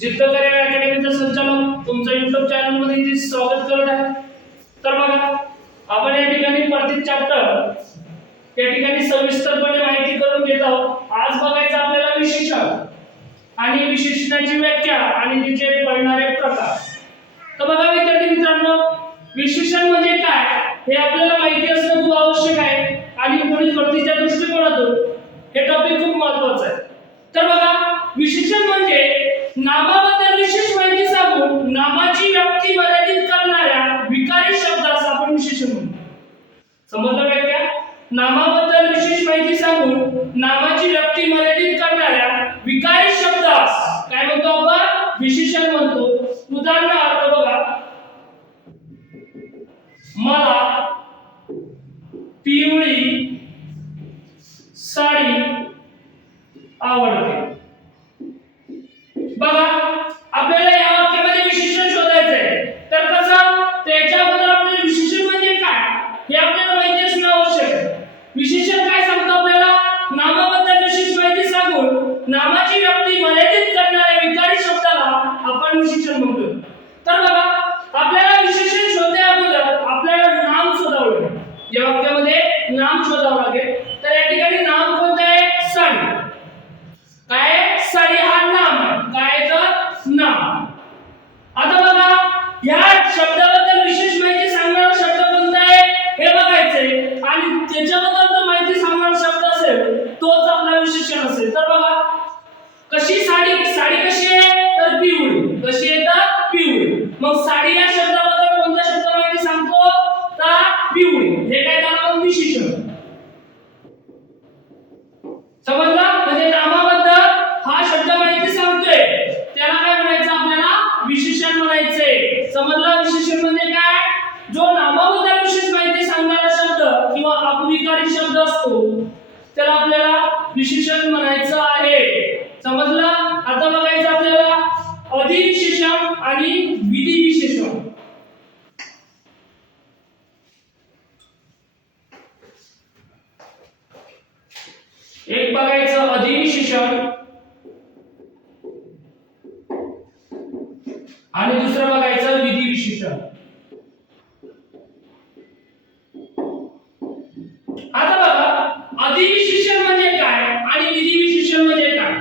जिद्द करिअर अकॅडमीचा संचालक तुमचं YouTube चॅनल मध्ये स्वागत करत आहे। तर बघा आपण या ठिकाणी प्रत्येक चॅप्टर या ठिकाणी सविस्तरपणे माहिती करून घेत आहोत। आज बघायचं आपल्याला विशेषण आणि विशेषणाची व्याख्या आणि तिचे पडणारे प्रकार। तर बघा विद्यार्थी मित्रांनो, विशेषण म्हणजे काय हे आपल्याला माहिती असणं खूप आवश्यक आहे आणि पोलीस भरतीच्या दृष्टिकोनातून हे टॉपिक खूप महत्त्वाचं आहे। तर बघा विशेषण म्हणजे नामाबद्दल विशेष माहिती सांगून नामाची व्याप्ती मर्यादित करणाऱ्या विकारी शब्दास आपण विशेषण म्हणतो। समजलं व्याख्या? नामाबद्दल विशेष माहिती सांगून नामाची व्याप्ती मर्यादित करणाऱ्या विकारी शब्दास काय म्हणतो आपण? विशेषण म्हणतो। उदाहरणार्थ बघा, मला पिवळी साडी आवडते। बघा आपल्याला या वाक्यामध्ये विशेषण शोधायचं आहे। तर कसं? त्याच्या अगोदर आपल्याला विशेषण म्हणजे काय हे आपल्याला माहिती असणं आवश्यक आहे। विशेषण काय सांगतो आपल्याला? नामाबद्दल विशेष माहिती सांगून नामाची व्याप्ती मर्यादित करणाऱ्या विकारी शब्दाला आपण विशेषण म्हणतो। तर बघा आपल्याला विशेषण शोधण्या अगोदर आपल्याला नाम शोधावं लागेल। या वाक्यामध्ये नाम शोधावं लागेल। तर या ठिकाणी नाम कोणतं आहे? साडी। काय? साडी हा नाम आहे। काय तर नाम। आता बघा या शब्दाबद्दल विशेष माहिती सांगणारा शब्द कोणता आहे हे बघायचंय आणि त्याच्याबद्दल जर माहिती सांगणारा शब्द असेल तोच आपला विशेषण असेल। तर बघा कशी साडी, साडी कशी आहे तर पिवळी। कशी आहे तर पिवळी। मग साडी या शब्दाबद्दल कोणता शब्द माहिती सांगतो तर पिवळी। हे काय झालं मग विशेषण। समजला? म्हणजे नामाबद्दल हा शब्द माहिती सांगतोय त्याला काय म्हणायचं आपल्याला? विशेषण म्हणायचंय। समजलं? विशेषण म्हणजे काय? जो नामाबद्दल विशेष माहिती सांगणारा शब्द किंवा अपविकारी शब्द असतो त्याला आपल्याला विशेषण म्हणायचं आहे। समजलं? आता बघायचं आपल्याला अधिविशेषण आणि विधिविशेषण। एक बघायचं अधिविशेषण आणि दुसरं बघायचं विधिविशेषण। आता बघा अधिविशेषण म्हणजे काय आणि विधिविशेषण म्हणजे काय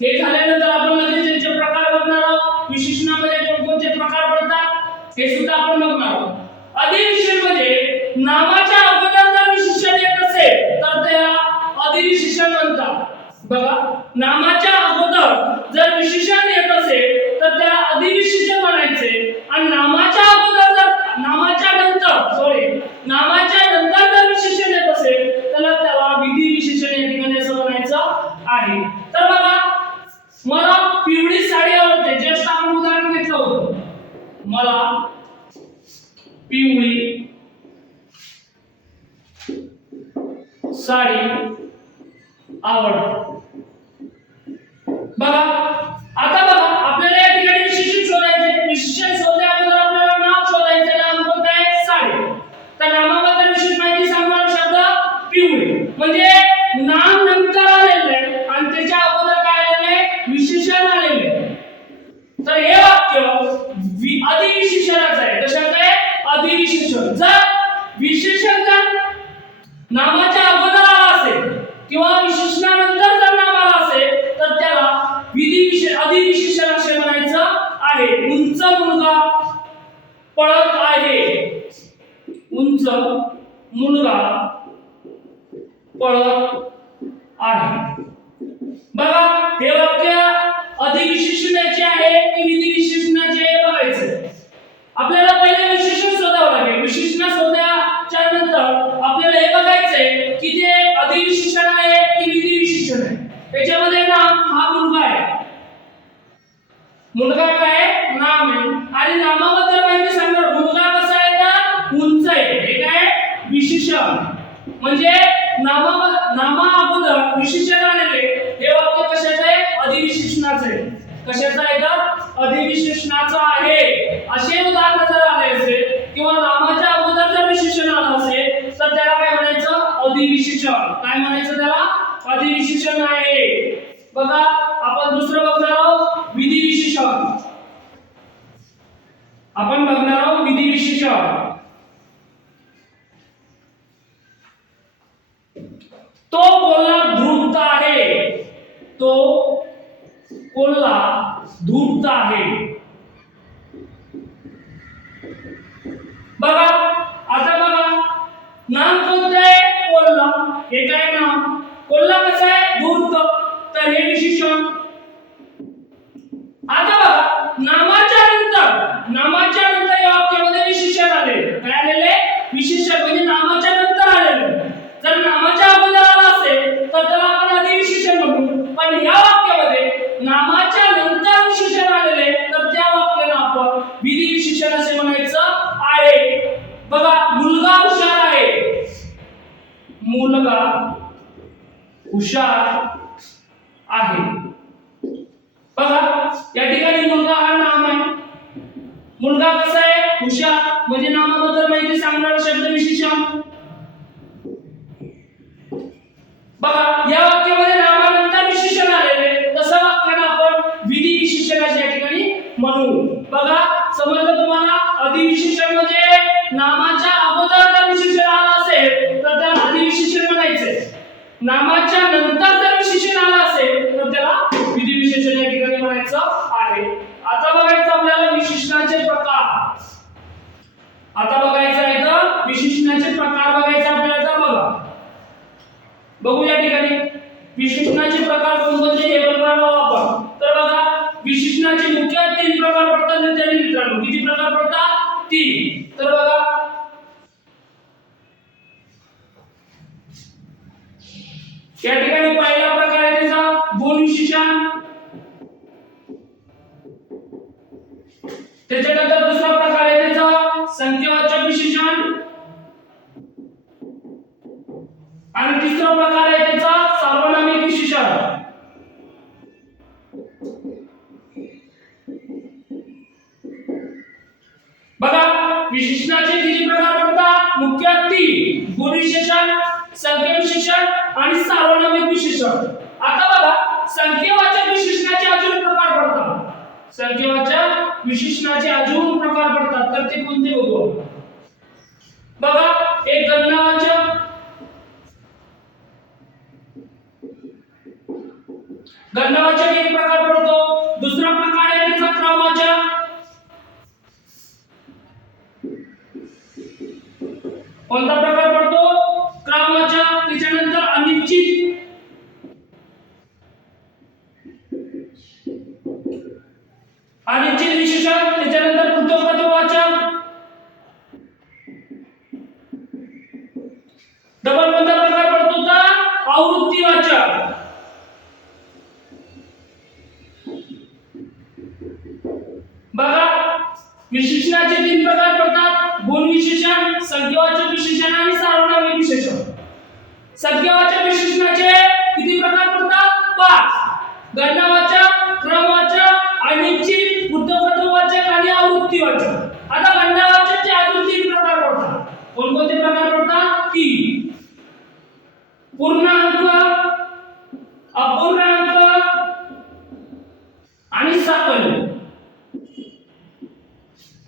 हे झाल्यानंतर आपण लगेच त्याचे प्रकार बघणार आहोत। विशेषणामध्ये कोणकोणते प्रकार पडतात हे सुद्धा आपण बघणार आहोत। अधिविशेषण म्हणजे नामाच्या अगोदर जर विशेषण येत असेल तर त्याला अधिविशेषण म्हणतात। बघा नामाच्या अगोदर जर विशेषण येत असेल तर त्याला अधिविशेषण म्हणायचे आणि नामाच्या अगोदर जर नामाच्या नंतर जर विशेषण येत असेल त्याला विधिविशेषण या ठिकाणी असं म्हणायचं आहे। तर बघा मला पिवळी साडी आवडते। जस्ट आपण उदाहरण घेतलं होतं, मला पिवळी साडी आवडते। बघा आता बघा आपल्याला या ठिकाणी विशेषण शोधायचे। विशेषण शोधण्या अगोदर आपल्याला नाम शोधायचे। नाम कोणतं आहे? साडी। तर नामाबद्दल विशेष माहिती सांगणारा शब्द पिवळी। म्हणजे नाम नंतर आलेलं आहे आणि त्याच्या अगोदर काय आलेलं आहे? विशेषण आलेलं आहे। तर हे वाक्य अधिविशेषणाचं आहे। कशाचं आहे? अधिविशेषण। जर विशेषण जर नामाच्या अगोदर आला असेल किंवा विशेषणानंतर जर नाम आला असेल तर त्याला अधिविशेषण असे म्हणायचं आहे। उंच मुलगा पळत आहे। उंच मुलगा पळत आहे। बघा हे वाक्य अधिविशेषणाचे आहे की विधिविशेषणाचे आहे बघायचं। आपल्याला पहिले विशेषण शोधावं लागेल। विशेषण शोधण्याच्या नंतर आपल्याला हे बघायचंय की ते अधिविशेषण आहे की विधिविशेषण आहे। त्याच्यामध्ये नाम हा मुलगा आहे। मुलगा काय आहे? नाम आहे आणि नामाबद्दल माहिती सांगणार मुलगा कसा आहे तर उंच आहे। हे काय? विशेषण। म्हणजे नामा अगोदर विशेषण आलेले हे वाक्य कशाचं आहे? अधिविशेषणाचं आहे। कशाचं आहे तर अधिविशेषणाचं आहे। असे उदाहरण जर आले असेल किंवा नामाच्या अगोदर जर विशेषण आलं असेल तर त्याला काय म्हणायचं? अधिविशेषण। काय म्हणायचं त्याला? अधिविशेषण आहे। बघा आपण दुसरं बघणार आहोत विधिविशेषण। आपण बघणार आहोत विधी विशेषण. तो कोल्हा धूर्त आहे. तो कोल्हा धूर्त आहे. बघा आता बघा नाम कोणतं आहे? कोल्हा. हे काय नाम? कोल्हा कसं आहे? धूर्त. तर हे विशेषण. आता बघा नामाच्या नंतर या वाक्यामध्ये विशेषण आले. काय आलेले? विशेषण म्हणजे नामाच्या नंतर आलेले. जर नामाच्या अगोदर आला असेल तर त्याला आपण आधी विशेषण म्हणू. पण या वाक्यामध्ये नामाच्या नंतर विशेषण आलेले तर त्या वाक्याला आपण विधी विशेषण असे म्हणायचं आहे. बघा मुलगा हुशार आहे. मुलगा हुशार आहे. बघा या ठिकाणी मुलगा हा नाम आहे. मुलगा कसा आहे? हुशार. म्हणजे नामाबद्दल माहिती सांगणारा शब्द विशेषण. बघा या वाक्यामध्ये नामानंतर विशेषण आलेले तसं वाक्याला आपण विधी विशेषण असे या ठिकाणी म्हणू. बघा समजलं तुम्हाला? अधिविशेषण म्हणजे नामाच्या अगोदर जर विशेषण आलं असेल तर त्याला अधिविशेषण म्हणायचे. नामाच्या नंतर जर विशेषण आलं असेल तर त्याला विधी विशेषण या ठिकाणी म्हणायचं आहे. आता बघायचं आपल्याला विशेषणाचे प्रकार. आता बघायचं आहे तर विशेषणाचे प्रकार बघायचे आपल्याला. बघा बघू या ठिकाणी विशेषणाचे प्रकार कोणकोणते हे बघणार आहोत आपण. तर बघा विशेषणाचे मुख्य 3 प्रकार पडतात विद्यार्थी मित्रांनो. किती प्रकार पडतात? 3. तर बघा या ठिकाणी पहिला प्रकार आहे त्याचा गुण विशेषण. त्याच्यानंतर दुसरा प्रकार आहे त्याचा संख्यावाचक विशेषण. आणि तिसरा प्रकार आहे त्याचा सार्वनामिक विशेषण. बघा विशेषणाचे किती प्रकार पडतात? मुख्य 3. गुण विशेषण, संख्या विशेषण आणि सार्वनामिक विशेषण. आता बघा संख्यावाचक विशेषणाचे अजून प्रकार पडतात. संख्यावाचक विशेषणाचे अजून प्रकार पडतात तर ते कोणते बघू. बघा एक गणनावाचक. गणनावाचक एक प्रकार पडतो. दुसरा प्रकार आहे त्याचा क्रमवाचक. कोणता प्रकार पडतो? क्रमवाचक. त्याच्यानंतर अनिश्चित. अनिश्चित विशेषण. त्याच्यानंतर पृथक्त्ववाचक. डबल कोणता प्रकार पडतो? तर आवृत्तीवाचक. बघा विशेषणाचे 3 प्रकार पडतात. गुण विशेषण, संख्यावाचक विशेषण आणि सार्वनामिक विशेषण. संख्यावाचक विशेषणाचे किती प्रकार पडतात? 5. गणनावाचक, क्रमवाचक, अनिश्चित, पृथक्त्ववाचक आणि आवृत्तीवाचक. आता गणनावाचकचे अजून 3 प्रकार पडतात. कोणकोणते प्रकार पडतात? 3. पूर्णांक, अपूर्णांक आणि साकल्य.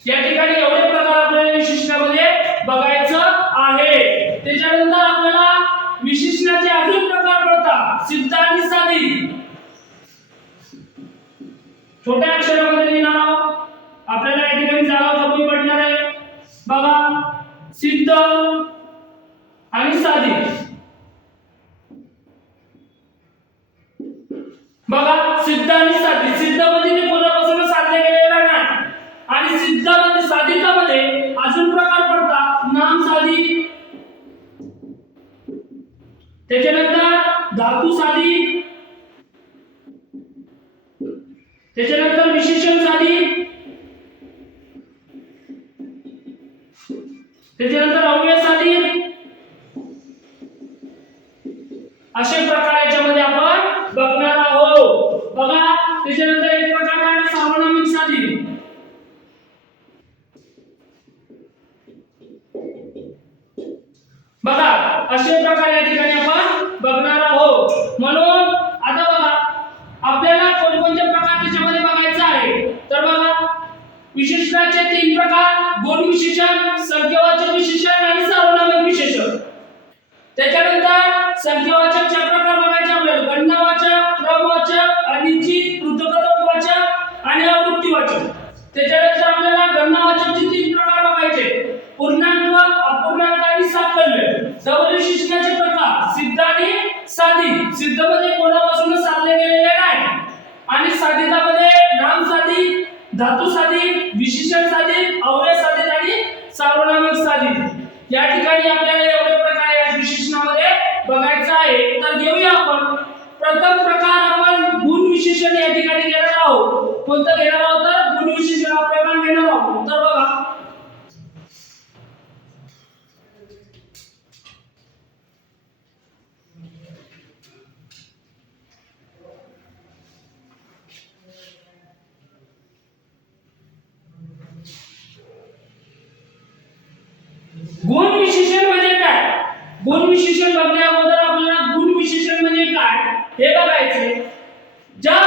या ठिकाणी एवढे प्रकार आपल्याला विशेषणामध्ये बघायचं आहे. त्याच्यानंतर आपल्याला विशेषणाचे अजून प्रकार पडतात. सिद्ध आणि साधी. छोट्या अक्षरामध्ये लिहिणार आहोत. आपल्याला या ठिकाणी जागा कमी पडणार आहे. बघा सिद्ध आणि साधी. बघा सिद्ध आणि साधी. सिद्ध म्हणजे ते कोणापासून साधले गेलेलं नाही. आणि सिद्ध म्हणजे साधितामध्ये अजून प्रकार पडतात. नाम साधी, त्याच्यानंतर धातू साधी, त्याच्यानंतर विशेषण साधी, त्याच्यानंतर अव्यय साधी. असे प्रकार याच्यामध्ये आपण बघणार आहोत. बघा त्याच्यानंतर एक प्रकार आहे सार्वनामिक साधी. बघा असे प्रकार या ठिकाणी आपण बघणार आहोत. म्हणून आता बघा आपल्याला कोणकोणते प्रकार त्याच्यामध्ये बघायचे आहे. तर बघा विशेषणाचे 3 प्रकार प्रथम प्रकार आपण गुण विशेषण या ठिकाणी घेणार आहोत. कोणतं घेणार आहोत तर गुण विशेषण हा प्रकार घेणार आहोत. तर बघा गुण विशेषण म्हणजे काय? गुण विशेषण बघण्या अगोदर आपल्याला गुण विशेषण म्हणजे काय हे बघायचे. ज्या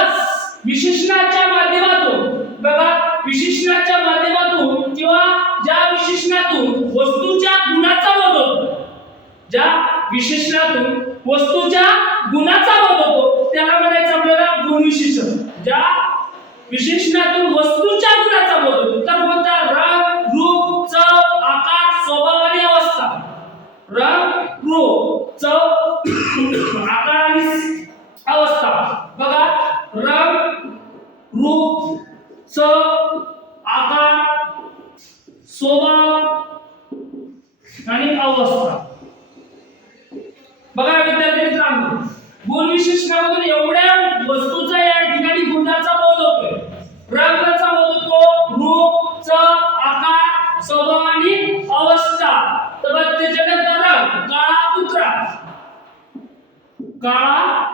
विशेषणाच्या माध्यमातून बघा विशेषणाच्या माध्यमातून किंवा ज्या विशेषणातून वस्तूच्या गुणाचा बोध होतो, ज्या विशेषणातून वस्तूच्या गुणाचा बोध होतो त्याला म्हणायचं आपल्याला गुण विशेषण. ज्या विशेषणातून वस्तूच्या गुणाचा बोध होतो तर कोणता? रंग, रूप, चव, आकार, स्वभाव आणि अवस्था. रंग, रूप, चव, आकार आणि अवस्था. बघा रंग, रूप, चव, आकार, स्वभाव आणि अवस्था. बघा विद्यार्थी मित्रांनो, गुण विशेषणामधून एवढ्या वस्तूचा या ठिकाणी गुणाचा बोध होतोय. रंगाचा बोध होतो, रूप, चव, आकार, स्वभाव आणि अवस्था. तर त्याच्यानंतर रंग, काळा कुत्रा. काळा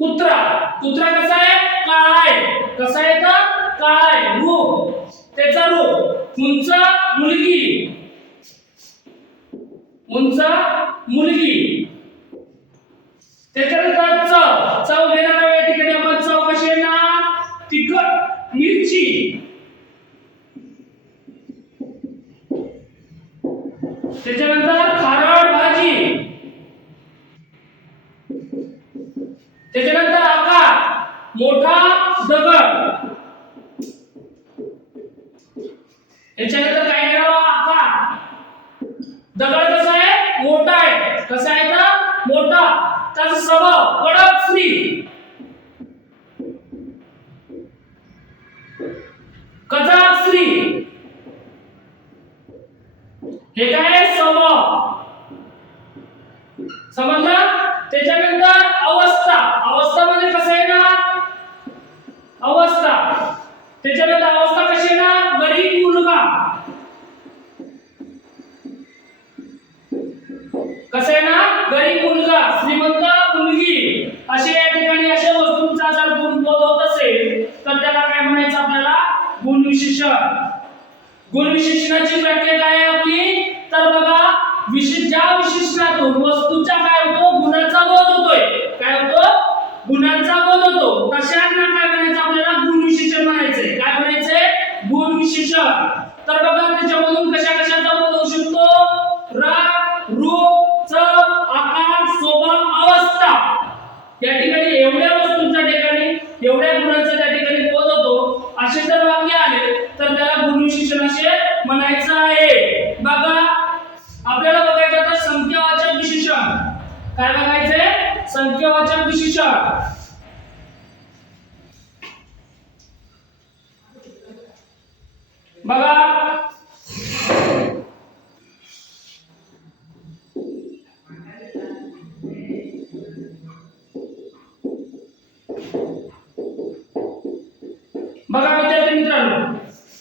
कुत्रा. कुत्रा कसा आहे? काळा आहे. कसा आहे तर काळा आहे. रूप, त्याचा रूप. उंच मुलगी. उंच मुलगी. त्याच्यानंतर चव. चव घेणार या ठिकाणी आपण चव कशी आहे ना? तिखट, मिरची. त्याच्यानंतर खारट भाजी. त्याच्यानंतर आकार, मोठा दगड. याच्यानंतर काय घेणार? आकार. दगड कसा आहे? मोठा आहे. कसा आहे तर मोठा. त्याचा स्वभाव कडक स्त्री. कचाक स्त्री. हे काय? स्वभाव. समजलं? त्याच्यानंतर अवस्था. अवस्था म्हणजे कसं आहे ना? अवस्था. त्याच्यानंतर अवस्था कशी आहे ना? गरीब मुलगा. कसं आहे ना? गरीब मुलगा, श्रीमंत मुलगी. असे या ठिकाणी अशा वस्तूंचा जर गुण बोध होत असेल तर त्याला काय म्हणायचं आपल्याला? गुण विशेषण. गुण विशेषणाची व्याख्या काय आहे आपली? तर बघा ज्या विशेषणातून वस्तूचा काय होतो? गुणाचा बोध होतोय. काय होतो? गुणाचा बोध होतो. तशांना काय म्हणायचं आपल्याला? गुण विशेषण म्हणायचंय. काय म्हणायचंय? गुण विशेषण. तर बघा त्याच्यामधून कशा कशाचा बोध होऊ शकतो? रंग, रूप, चव, आकार, स्वभाव, अवस्था. या ठिकाणी एवढ्या वस्तूंच्या ठिकाणी एवढ्या गुणांचा त्या ठिकाणी बोध होतो. असे जर वाक्य आले तर त्याला गुण विशेषण असे म्हणायचं आहे. बघा आपल्याला बघायचं आता संख्यावाचक विशेषण. काय बघायचंय? संख्यावाचक विशेषण. बघा बघा विद्यार्थी मित्रांनो,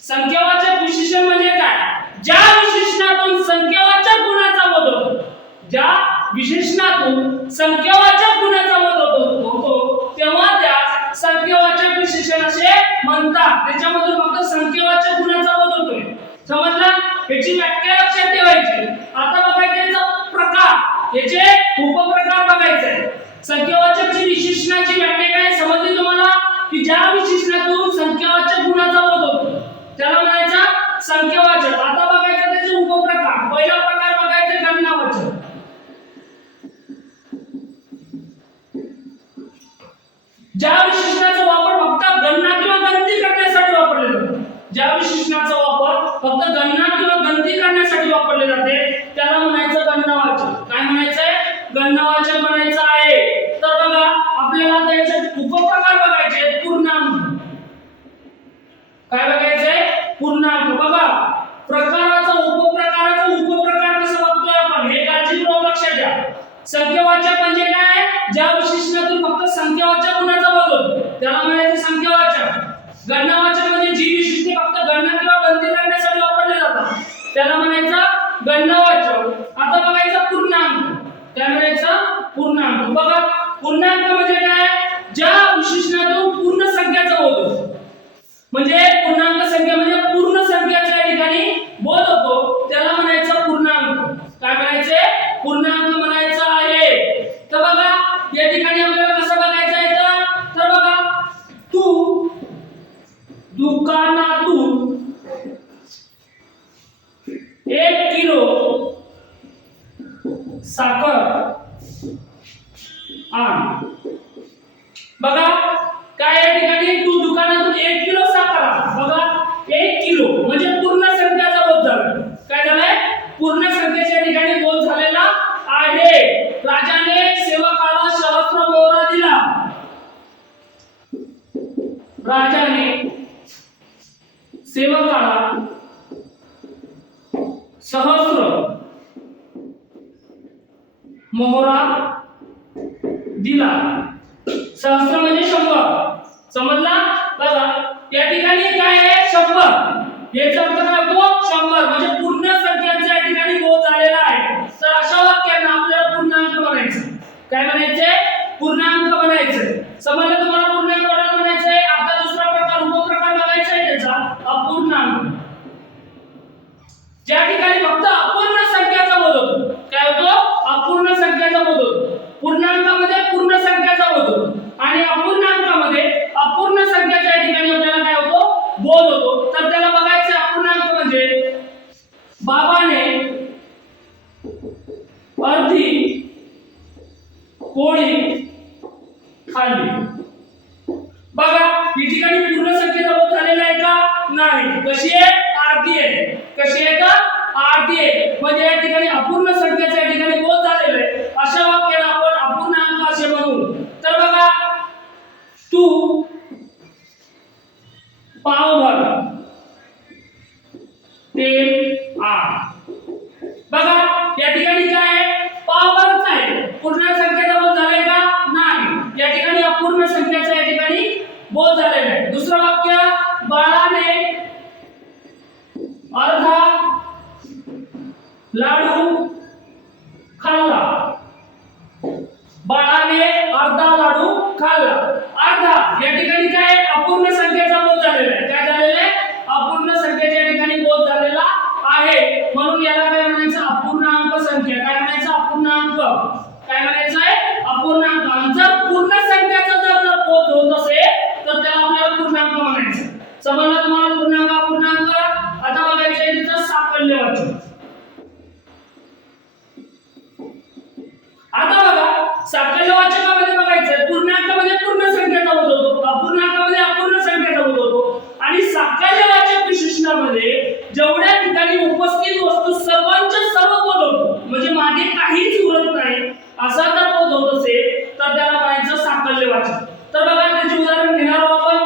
संख्यावाचक विशेषण म्हणजे काय? ज्या विशेषणातून संख्यावाचक गुणाचा बोध होतो. ज्या विशेषणातून संख्यावाचक गुणाचा बोध होतो तेव्हा त्या संख्यावाचक विशेषण असे म्हणतात. त्याच्यामधून फक्त संख्यावाचक गुणाचा बोध होतोय. समजलं? याची व्याख्या लक्षात ठेवायची. आता बघायचं याचा प्रकार, याचे उपप्रकार बघायचे. संख्यावाचकची विशेषणाची व्याख्या काय समजली तुम्हाला? की ज्या विशेषणातून संख्यावाचक गुणाचा बोध होतो त्याला म्हणायचा संख्यावाचक. आता बघायचं त्याचे उपप्रकार. पहिला प्रकार बघायचा गणनावाचक. ज्या विशेषणाचा वापर फक्त गणना किंवा गणती करण्यासाठी वापरले जातो. ज्या विशेषणाचा वापर फक्त गणना किंवा गणती करण्यासाठी वापरले जाते त्याला म्हणायचं गणनावाचक. काय म्हणायचंय? गणनावाचक म्हणायचं आहे. तर बघा आपल्याला आता याचे उपप्रकार बघायचे. पूर्णांक. काय बघायचंय? पूर्णांक. बघा प्रकाराचा उपप्रकार कसं बघतोय आपण हे काळजीपूर्वक लक्षात घ्या. संख्यावाचक म्हणजे काय? ज्या विशेषणातून बघा काय या ठिकाणी तू दुकानातून 1 किलो साखर आणा. बघा 1 किलो म्हणजे पूर्ण संख्याचा बोध झाला. काय झालंय? पूर्ण संख्येच्या ठिकाणी बोध झालेला आहे. राजाने सेवकाला सहस्त्र मोहरा दिला. राजाने सेवकाला सहस्त्र मोहरा दिला. सहस्त्र म्हणजे 100. समजला? बघा या ठिकाणी काय आहे? 100. याचा अर्थ काय होतो? 100 म्हणजे पूर्ण संख्यांचा या ठिकाणी बोध झालेला आहे. तर अशा वाक्यांना आपल्याला पूर्णांक बनायचं. काय बनायचंय? पूर्णांक बनायचं. समजलं तुम्हाला? पूर्णांक कोणाला बनायचंय? आता दुसरा प्रकार उपप्रकार बघायचा आहे त्याचा अपूर्णांक. ज्या ठिकाणी फक्त अपूर्ण संख्याचा बोध होतो. काय होतो? अपूर्ण संख्याचा बोध होतो. पूर्णांकामध्ये पूर्ण संख्याचा बोध होतो आणि अपूर्णांकामध्ये अपूर्ण संख्याच्या ठिकाणी आपल्याला काय होतो? बोध होतो. तर त्याला बघायचं अपूर्णांक म्हणजे बाबाने अर्धी पोळी खाल्ली. बघा ही ठिकाणी पूर्ण संख्येचा बोध झालेला आहे का? नाही. कशी आहे? अर्धी आहे. कशी आहे का? अर्धी आहे. म्हणजे या ठिकाणी अपूर्ण संख्येच्या ठिकाणी बोध झालेला आहे. अशा वाक्याला आपण अपूर्णांक असे म्हणू. तर बघा तू पावभर तेल आण. बघा या ठिकाणी काय आहे? पावभरच आहे. पूर्ण संख्येचा बोध झालाय का? नाही. या ठिकाणी अपूर्ण संख्येचा या ठिकाणी बोध झालेला आहे. दुसरं वाक्य बाळाने अर्धा लाडू खाल्ला. बाळाने अर्धा लाडू खाल्ला. अर्धा या ठिकाणी काय? अपूर्ण संख्येचा बोध झालेला आहे. काय झालेला आहे? अपूर्ण संख्येच्या ठिकाणी बोध झालेला आहे. म्हणून याला काय म्हणायचं? अपूर्णांक संख्या. काय म्हणायचं? अपूर्णांक. काय म्हणायचं आहे? अपूर्णांक. जर पूर्ण संख्याचा जर बोध होत असेल तर त्याला आपल्याला पूर्णांक म्हणायचं. समजलं तुम्हाला? पूर्णांक अपूर्णांक. आता बघायचं आहे तिचं साकल्यवाचक. आता बघा साकल्यवाचकामध्ये बघायचं पूर्णांकामध्ये पूर्ण संख्येचा बोध होतो, अपूर्णांकामध्ये अपूर्ण संख्येचा बोध होतो आणि साकल्यवाचक विशेषणामध्ये जेवढ्या ठिकाणी उपस्थित वस्तू सर्वांच्या सर्व बोध होतो म्हणजे मागे काहीच उरत नाही असा जर बोध होत असेल तर त्याला म्हणायचं साकल्यवाचक. तर बघा त्याचे उदाहरण घेणार आहोत आपण.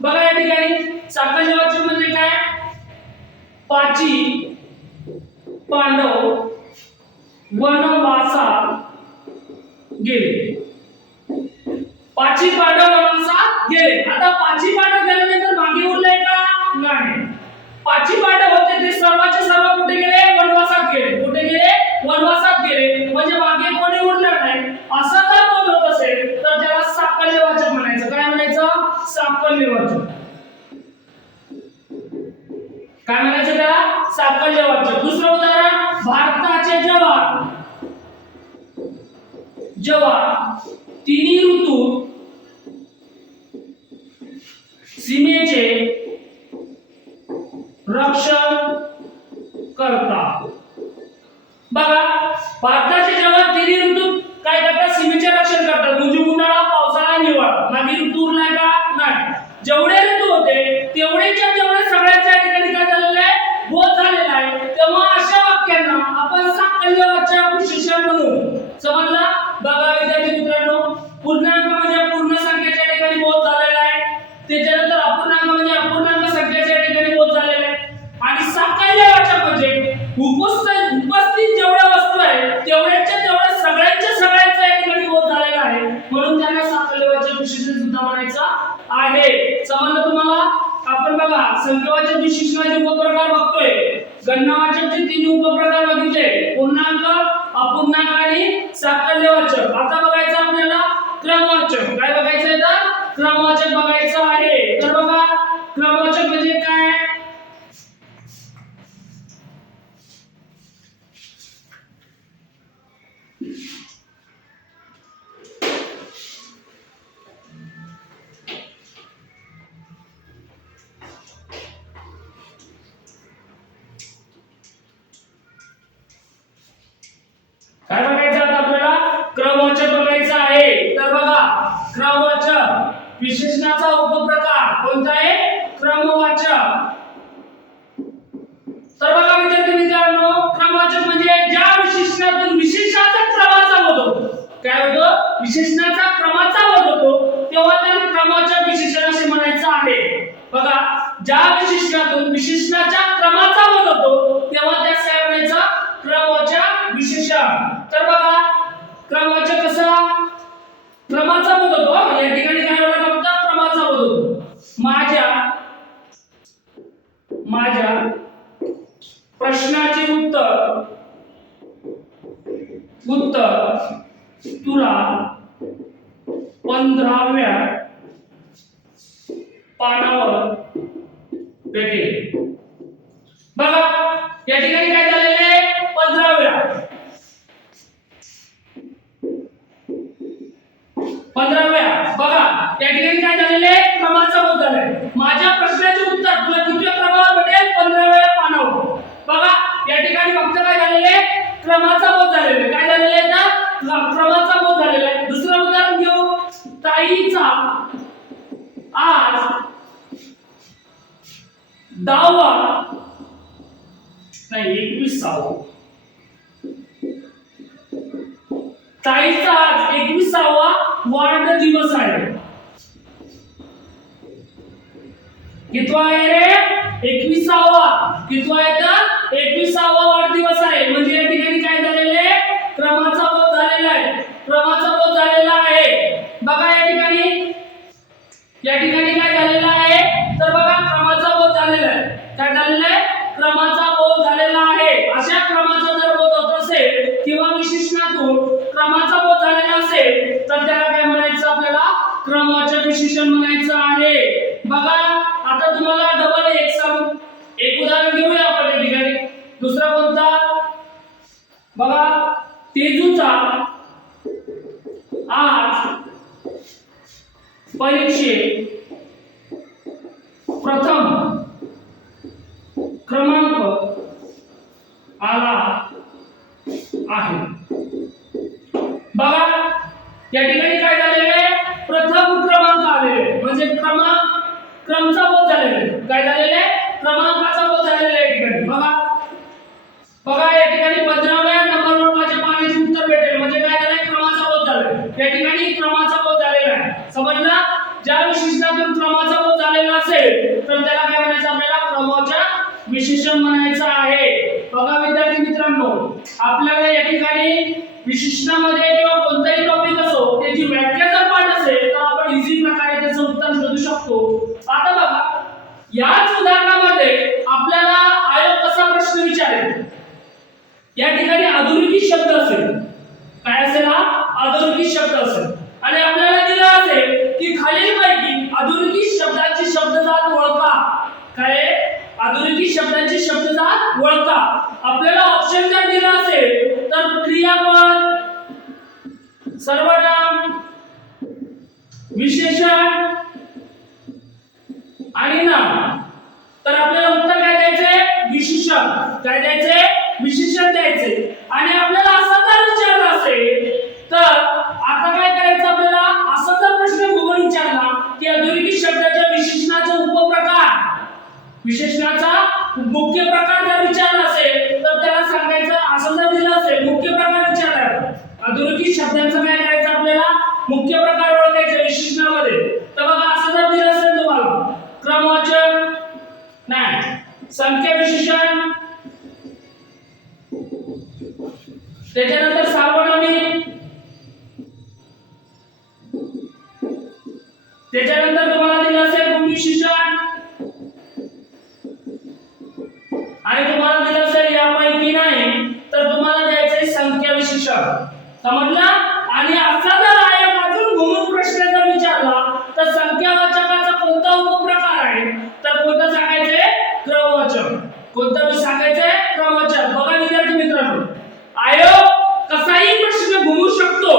बघा या ठिकाणी साकल्यवाचक म्हणजे काय? पाची पांडव वनवासात गेले. पाची पांडव वनवासात गेले. आता पाची पांडव गेल्यानंतर मागे उरले का? नाही. पाची पांडव होते ते सर्वचे सर्व कुठे गेले? वनवासात गेले. कुठे गेले? वनवासात गेले. म्हणजे मागे कोणी उरलं नाही. असं जर बोध होत असेल तर त्याला साकल्यवाचक म्हणायचं. काय म्हणायचं? साकल्यवाचक. काय म्हणायचं त्याला? साकल्यवाचक. दुसरं उदाहरण भारताचे जवान तिन्ही ऋतू सीमेचे रक्षण करतात. बघा भारताचे जवान तिन्ही ऋतू काय करतात? सीमेचे रक्षण करतात. म्हणजे उन्हाळा पावसाळा हिवाळा. मागे ऋतू उरलाय का? नाही. जेवढे ऋतू होते तेवढेच्या तेवढे सगळ्याच्या ठिकाणी काय झालेलं आहे? बोध झालेला आहे. तेव्हा अशा वाक्यांना आपण साकल्यवाचक विशेषण म्हणू. समजला? बघा विद्यार्थी मित्रांनो पूर्णांक म्हणजे पूर्ण संख्येच्या ठिकाणी बोध झालेला आहे. त्याच्यानंतर अपूर्णांक म्हणजे अपूर्णांक संख्येच्या ठिकाणी बोध झालेला आहे आणि साकल्यवाचक म्हणजे उपस्थित जेवढ्या वस्तू आहेत तेवढ्याच्या तेवढ्या सगळ्यांच्या या ठिकाणी बोध झालेला आहे. म्हणून त्यांना साकल्यवाचक विशेषण सुद्धा म्हणायचं आहे. समजलं तुम्हाला? आपण बघा संख्यावाचक विशेषणाचे उपप्रकार बघतोय. गणनावाचकचे 3 उपप्रकार बघितले. पूर्णांक, अपूर्णांक आणि साकल्यवाचक. आता बघायचं आपल्याला क्रमवाचक. काय बघायचं आहे? तर क्रमवाचक बघायचं आहे. तर बघा क्रमवाचक म्हणजे काय? काय बघायचं आता आपल्याला? क्रमवाचक बघायचं आहे. तर बघा विशेषणाचा उपप्रकार कोणता आहे? क्रमवाचक. तर बघा विद्यार्थी मित्रांनो, क्रमवाचक म्हणजे ज्या विशेषणातून विशेषणाचा क्रमाचा बोध होतो. काय होतो? विशेषणाचा क्रमाचा बोध होतो तेव्हा त्याला क्रमवाचक विशेषण असे म्हणायचं आहे. बघा, ज्या विशेषणातून विशेषणाच्या क्रमाचा बोध होतो तेव्हा त्यास काय म्हणायचं? क्रमवाचक विशेषण. तर बघा, क्रमवाचक कसा? क्रमाचा बोध होतो. या ठिकाणी काय होणार? फक्त क्रमाचा बोध होतो. माझ्या प्रश्नाचे उत्तर तुला 15व्या पानावर भेटेल. बघा, या ठिकाणी काय झालेलं आहे? 15व्या. बघा, या ठिकाणी काय झालेलं आहे? क्रमाचा बोध झालाय. माझ्या प्रश्नाचे उत्तर तुला कितव्या क्रमावर भेटेल? 15व्या पानावर. बघा, या ठिकाणी फक्त काय झालेलं आहे? क्रमाचा बोध झालेला आहे. काय झालेलं आहे? क्रमाचा बोध झालेला आहे. दुसरं उदाहरण घेऊ. ताईचा आज 21वा ताईचा आज 21वा वाढदिवस आहे. कितवा आहे रे? 21वा. कितवा आहे तर? 21वा वाढदिवस आहे. म्हणजे या ठिकाणी काय झालेलं आहे? क्रमाचा बोध झालेला आहे. क्रमाचा बोध झालेला आहे. बघा, या ठिकाणी काय झालेलं आहे? तर बघा, क्रमाचा बोध झालेला आहे. काय झालेलं आहे? क्रमाचा बोध झालेला आहे. अशा क्रमाचा जर बोध होत असेल किंवा विशेषणातून क्रमाचा बोध झालेला असेल तर त्याला काय म्हणायचं? आपल्याला क्रमवाचक विशेषण म्हणायचं आहे. बघा, आता तुम्हाला डबल एक उदाहरण घेऊया आपण या ठिकाणी. दुसरा कोणता? बघा, तेजूचा आज परीक्षेत प्रथम क्रमांक आला आहे. बघा, या ठिकाणी काय झालेलं आहे? प्रथम क्रमांक आलेले म्हणजे क्रमचा बोध झालेला आहे. काय झालेलं आहे? क्रमांकाचा बोध झालेला आहे. ठिकाणी बघा, या ठिकाणी 15व्या नंबरवर माझ्या पाण्याचे उत्तर भेटेल म्हणजे काय झालंय? क्रमाचा बोध झालाय. या ठिकाणी क्रमाचा बोध झालेला आहे. समजला? ज्या विशेषणातून क्रमाचा बोध झालेला असेल तर त्याला काय म्हणायचं? आपल्याला क्रमवाचक विशेषण म्हणायचं आहे. बघा विद्यार्थी मित्रांनो, आपल्याला या ठिकाणी विशेषणामध्ये किंवा कोणताही टॉपिक असो त्याची व्याख्या जर पाठ असेल तर आपण इझी प्रकारे त्याचं उत्तर शोधू शकतो. आता बघा, याच उदाहरणामध्ये आपल्याला आयोग कसा प्रश्न विचारेल? या ठिकाणी अधोरेखित शब्द असेल. काय असेल? हा अधोरेखित शब्द असेल आणि आपल्याला दिला असेल की खालीलपैकी अधोरेखित शब्दाची शब्दजात ओळखा. काय? अधोरेखित शब्दाची शब्दजात ओळखा. आपल्याला ऑप्शन जर दिला असेल तर क्रियापद, सर्वनाम, विशेषण आणि नाम. तर आपल्याला उत्तर काय द्यायचे? विशेषण. काय द्यायचे? विशेषण द्यायचे. आणि आपल्याला असा जर विचारला असेल तर आता काय करायचं? आपल्याला असा जर प्रश्न गुगल विचारला की अधोरेखित शब्दाच्या विशेषणाचा उपप्रकार, विशेषणाचा मुख्य प्रकार जर विचारला असेल तर त्याला सांगायचं. असं जर दिलं असेल मुख्य प्रकार विचारला, अधोरेखित शब्दांचा काय करायचं? आपल्याला मुख्य प्रकार ओळखायचे विशेषणामध्ये. तर बघा, असं जर दिलं असेल तुम्हाला क्रमवाचक नाही, संख्या विशेषण, त्याच्यानंतर सार्वनामिक, त्याच्यानंतर तुम्हाला दिलं असेल गुणविशेषण आणि तुम्हाला दिलं असेल यापैकी नाही तर तुम्हाला द्यायचे संख्या विशेषण. समजला? आणि असा जर आयोग अजून घुमून प्रश्न जर विचारला तर संख्यावाचकाचा कोणता उपप्रकार आहे तर कोणता सांगायचे? क्रमवाचक. कोणता सांगायचे? क्रमवाचक. बघा विद्यार्थी मित्रांनो, आयोग कसाही प्रश्न घुमू शकतो,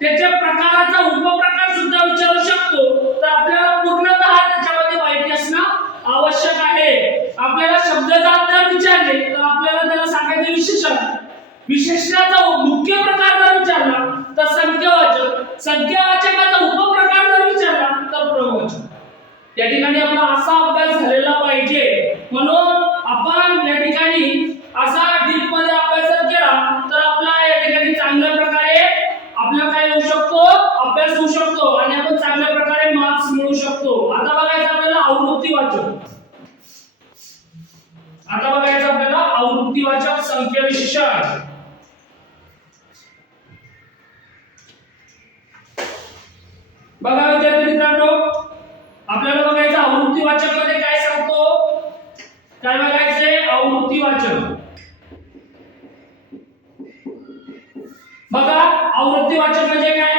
त्याच्या प्रकाराचा उपप्रकार सुद्धा विचारू शकतो. तर आपल्याला पूर्णतः त्याच्यामध्ये माहिती असणं आवश्यक आहे. आपल्याला शब्दजात जर विचारले तर आपल्याला त्याला सांगायचे विशेषण. विशेषणाचा मुख्य प्रकार जर विचारला तर संख्यावाचक. ठिकाणी आपला असा अभ्यास झालेला पाहिजे. म्हणून आपण या ठिकाणी असा डीप मध्ये अभ्यास जर केला तर आपला या ठिकाणी चांगल्या प्रकारे आपला काय होऊ शकतो, अभ्यास होऊ शकतो आणि आपण चांगल्या प्रकारे मार्क्स मिळवू शकतो. आता बघायचं आपल्याला आवृत्ती वाचक. आता बघायचं आपल्याला आवृत्ती वाचक संख्या विशेषण. बघा विद्यार्थी मित्रांनो, आपल्याला बघायचं आवृत्ती वाचक मध्ये काय सांगतो, काय बघायचंय आवृत्ती वाचक. बघा आवृत्ती वाचक म्हणजे काय,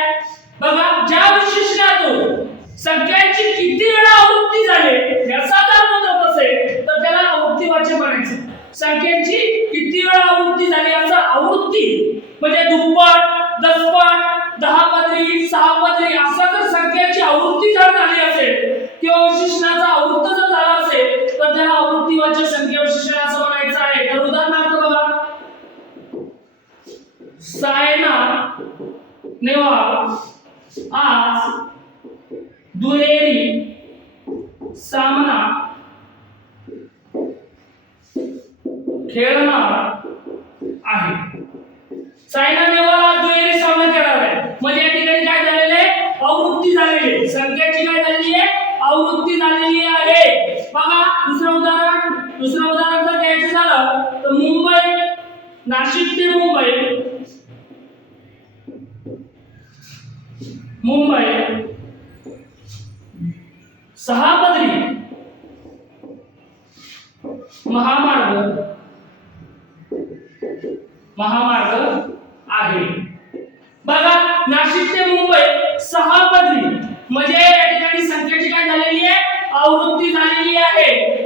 बघा ज्या विशेषणातून संख्यांची किती वेळा आवृत्ती झाली याचा दाखवत होत असेल तर त्याला आवृत्ती वाचक म्हणायचं. संख्यांची किती वेळा आवृत्ती झाली याचा आवृत्ती म्हणजे दुप्पट, दसपट, दहापदरी, सहापदरी असा जर संख्यांची आवृत्ती जर झाली असेल किंवा विशेषणाचा आवृत्त जर झाला असेल तर त्याला आवृत्ती वाचक संख्या विशेषण असं म्हणायचं आहे. तर उदाहरणार्थ बघा, सायना नेहवाल आज दुहेरी सामना खेळणार आहे. सायना नेहवाल आज दुहेरी सामना खेळणार आहे म्हणजे या ठिकाणी काय झालेले आहे, आवृत्ती झालेली आहे. संख्याची काय झालेली आहे, आवृत्ती झालेली आहे. बघा दुसरं उदाहरण जर द्यायचं झालं तर मुंबई, नाशिक ते मुंबई सहापदरी महामार्ग आहे. बघा नाशिक ते मुंबई सहापदरी म्हणजे या ठिकाणी संख्येची काय झालेली आहे, आवृत्ती झालेली आहे.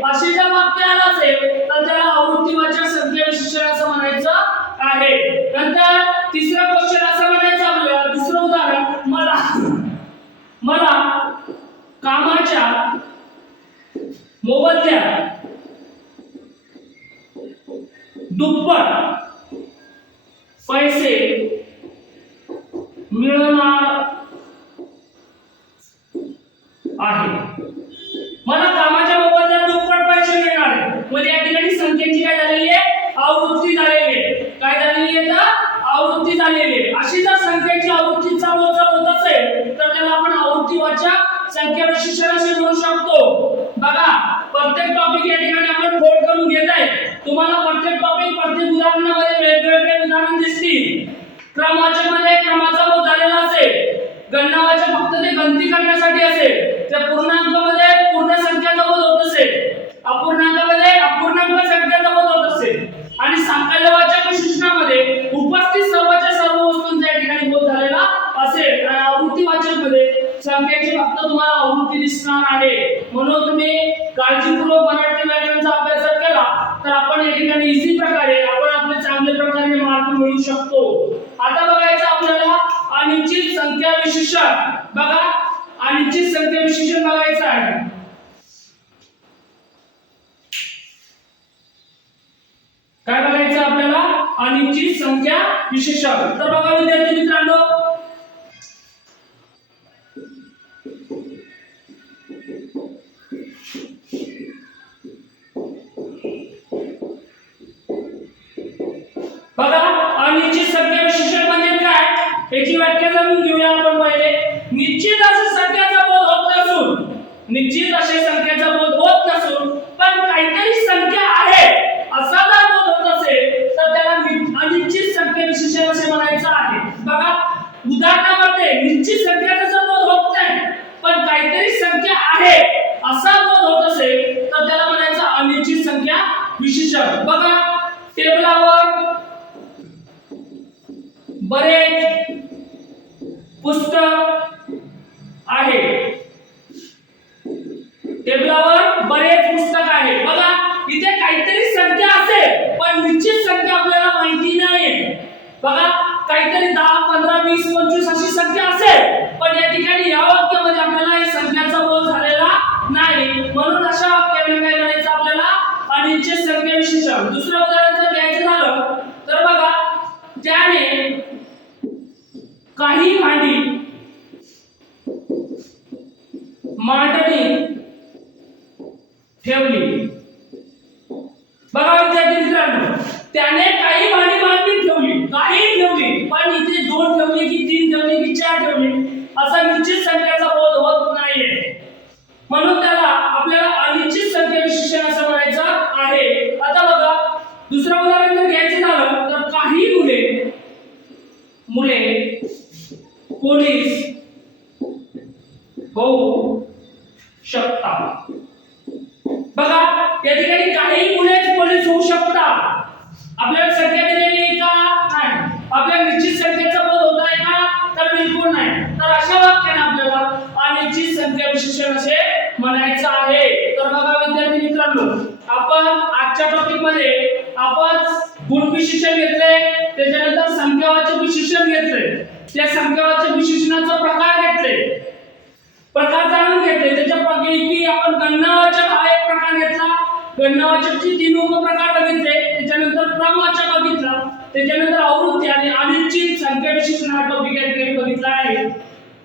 असे जर वाक्य आलं असेल तर त्याला आवृत्तीवाचक संख्या विशेषण असं म्हणायचं आहे. नंतर तिसरा क्वेश्चन असं म्हणायचं आपल्याला, दुसरं उदाहरण, मला कामाच्या मोबदल्यात दुप्पट पैसे मिळणार आहे. मला कामाच्या मोबदल्यात दुप्पट पैसे मिळणार आहे म्हणजे या ठिकाणी संख्येची काय झालेली आहे, आवृत्ती झालेली आहे. काय झालेली आहे तर आवृत्ती झालेली आहे. अशी जर संख्येची आवृत्तीचा बोध जर होत असेल तर त्याला आपण आवृत्तीवाचक संख्या विशेषण असे म्हणू शकतो. बघा प्रत्येक टॉपिक या ठिकाणी आपण फोल्ड करून घेत आहे. तुम्हाला प्रत्येक टॉपिक प्रत्येक उदाहरणामध्ये वेगवेगळे उदाहरण दिसतील. क्रमवाचक मध्ये क्रमाचा बोध झालेला असेल, गणनावाचक फक्त ते गणती करण्यासाठी असेल, त्या पूर्णांकामध्ये पूर्ण संख्याचा बोध होत असेल, अपूर्णांकामध्ये अपूर्णांक संख्याचा बोध होत असेल आणि साकल्यवाचक विशेषणामध्ये उपस्थित सर्वच्या सर्व वस्तूंचा या ठिकाणी बोध झालेला असेल. आणि आवृत्तीवाचक मध्ये संख्येची फक्त तुम्हाला आवृत्ती दिसणार आहे. म्हणून तुम्ही काळजीपूर्वक मराठी व्याकरणाचा अभ्यास जर केला तर आपण या ठिकाणी इझी प्रकारे आपण आपले चांगल्या प्रकारे मार्क मिळवू शकतो. आता बघायचं आपल्याला अनिश्चित संख्या विशेषण. बघा अनिश्चित संख्या विशेषण बघायचं आहे. काय बघायचं आपल्याला, अनिश्चित संख्या विशेषण. तर बघा विद्यार्थी मित्रांनो, बघा अनिश्चित संख्या विशेषण म्हणजे काय याची व्याख्या जाणून घेऊया आपण पहिले. निश्चित अशा संख्याचा बोध होत नसून, निश्चित अशा संख्याचा बोध होत नसून पण काहीतरी संख्या आहे असा जर बोध होत असेल तर त्याला अनिश्चित संख्या विशेषण असे म्हणायचं आहे. बघा उदाहरणामध्ये निश्चित संख्याचा जर बोध होत नाही पण काहीतरी संख्या आहे असा बोध होत असेल तर त्याला म्हणायचं अनिश्चित संख्या विशेषण. बघा टेबलावर बरेच पुस्तक आहे, टेबलावर बरेच पुस्तक आहे. बघा इथे काहीतरी संख्या असेल पण निश्चित संख्या आपल्याला माहिती नाही. बघा काहीतरी 10, 15, 20, 25 अशी संख्या असेल पण या ठिकाणी या वाक्यामध्ये आपल्याला या संख्याचा बोध झालेला नाही. म्हणून अशा वाक्याला काय म्हणायचं आपल्याला, अनिश्चित संख्या विशेषण. दुसरं उदाहरण जर द्यायचं झालं तर बघा, त्याने काही भांडी ठेवली. बघा विद्यार्थी मित्रांनो, त्याने काही भांडी ठेवली, काही ठेवली, पण इथे 2 ठेवली की 3 ठेवली की 4 ठेवली असा निश्चित संख्येचा बोध होत नाहीये. म्हणून त्याला आपल्याला अनिश्चित संख्या विशेषण असं म्हणायचं आहे. आता बघा दुसरं उदाहरण जर घ्यायचं झालं तर काही मुले पोलीस होऊ शकतात. बघा या ठिकाणी काही मुलेच पोलीस होऊ शकतात. आपल्याला संख्या दिलेली आहे का? नाही. आपल्याला निश्चित संख्येचा बोध होत आहे का? तर बिलकुल नाही. तर अशा वाक्याने आपल्याला अनिश्चित संख्या विशेषण असे म्हणायचं आहे. तर बघा विद्यार्थी मित्रांनो, आपण आजच्या टॉपिक मध्ये आपण गुण विशेषण घेतले, त्याच्यानंतर संख्यावाचक विशेषण घेतले, त्या संख्यावाचक विशेषणाचा प्रकार घेतले, प्रकार जाणून घेतले. त्याच्यापैकी आपण गणनावाचक हा एक प्रकार घेतला, गणनावाचकचे 3 उपप्रकार बघितले, त्याच्यानंतर क्रमवाचक बघितला, त्याच्यानंतर आवृत्ती आणि अनिश्चित संख्या विशेषण हा टॉपिक या ठिकाणी बघितला आहे.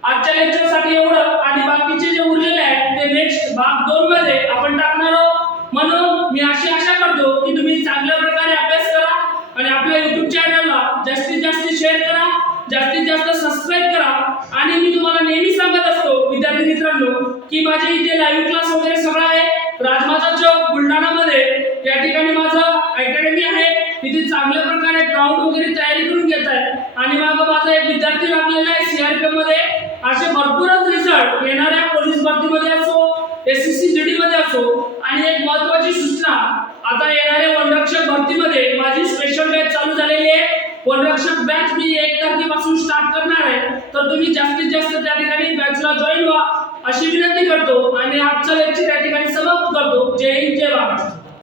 आजच्या लेक्चर साठी एवढं आणि बाकीचे जे उरलेले आहेत ते नेक्स्ट भाग 2 मध्ये आपण टाकणार आहोत. म्हणून मी अशी आशा करतो की तुम्ही चांगल्या प्रकारे अभ्यास करा आणि आपल्या YouTube चॅनलला जास्तीत जास्त शेअर करा, जास्तीत जास्त सबस्क्राइब करा. आणि मी तुम्हाला नेहमी सांगत असतो विद्यार्थी मित्रांनो की माझे इथे लाईव्ह क्लास वगैरे सगळं आहे. राजमाता चौक बुलढाणा मध्ये या ठिकाणी माझं अकॅडमी आहे. इथे चांगल्या प्रकारे ग्राउंड वगैरे तयारी करून घेत आहे आणि मागं माझा एक विद्यार्थी लागलेला आहे सीआरपीएफ मध्ये. असे भरपूरच रिझल्ट येणाऱ्या पोलीस भरतीमध्ये असो, एसएससी जीडी मध्ये असो. आणि एक महत्त्वाची सूचना, आता येणाऱ्या वनरक्षक भरतीमध्ये माझी स्पेशल बॅच चालू झालेली आहे. वनरक्षक बॅच मी 1 तारखेपासून स्टार्ट करणार आहे. तर तुम्ही जास्तीत जास्त त्या ठिकाणी बॅचला जॉईन व्हा अशी विनंती करतो आणि आजचं लेक्चर या ठिकाणी समाप्त करतो. जय हिंद, जय महाराष्ट्र.